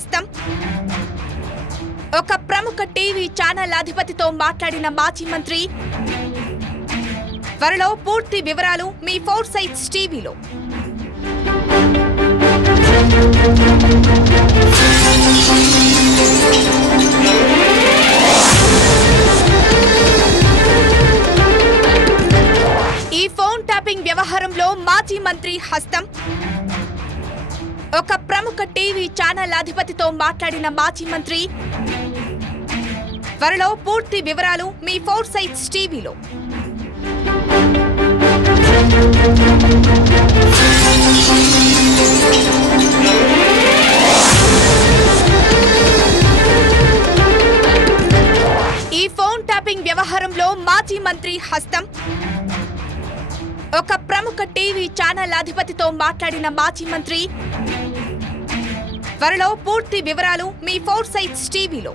హస్తం. ఒక ప్రముఖ టీవీ ఛానల్ అధిపతితో మాట్లాడిన మాజీ మంత్రి. త్వరలో పూర్తి వివరాలు మీ 4 సైట్స్ టీవీలో. ఈ ఫోన్ ట్యాపింగ్ వ్యవహారంలో మాజీ మంత్రి హస్తం. ఒక ప్రముఖ టీవీ ఛానల్ అధిపతితో మాట్లాడిన మాజీ మంత్రి. త్వరలో పూర్తి వివరాలు మీ 4 సైట్స్ టీవీలో. ఈ ఫోన్ ట్యాపింగ్ వ్యవహారంలో మాజీ మంత్రి హస్తం. ఒక ప్రముఖ టీవీ ఛానల్ అధిపతితో మాట్లాడిన మాజీ మంత్రి. త్వరలో పూర్తి వివరాలు మీ 4 సైట్స్ టీవీలో.